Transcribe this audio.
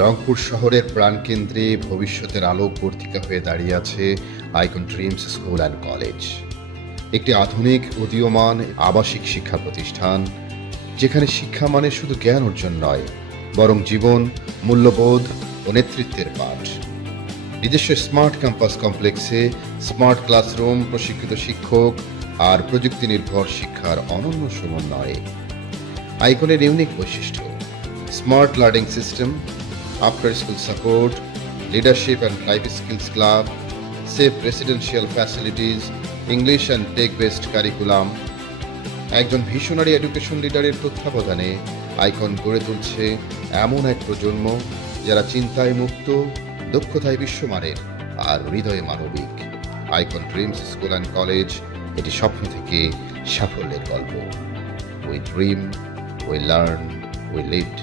রংপুর শহরের প্রাণকেন্দ্রে ভবিষ্যতের আলোকবর্তিকা হয়ে দাঁড়িয়ে আছে icon dreams school and college, একটি আধুনিক উদীয়মান আবাসিক শিক্ষা প্রতিষ্ঠান যেখানে শিক্ষা মানে শুধু জ্ঞান অর্জন নয়, বরং জীবন, মূল্যবোধ ও নেতৃত্বের পাঠ। নিজস্ব স্মার্ট ক্যাম্পাস কমপ্লেক্সে স্মার্ট ক্লাসরুম, প্রশিক্ষিত শিক্ষক আর প্রযুক্তি নির্ভর শিক্ষার অনন্য সমন্বয়ে। আইকনের ইউনিক বৈশিষ্ট্য: smart learning system, after school support, leadership and life skills club, safe residential facilities, English and tech based curriculum. একজন ভিশনারি এডুকেশন লিডারের তত্ত্বাবধানে আইকন গড়ে তুলছে এমন এক প্রজন্ম যারা চিন্তায় মুক্ত, দক্ষতায় বিশ্বমানের আর হৃদয়ে মানবিক। Icon dreams school and college এটি স্বপ্ন থেকে সাফল্যের গল্প। We dream, we learn, we lead.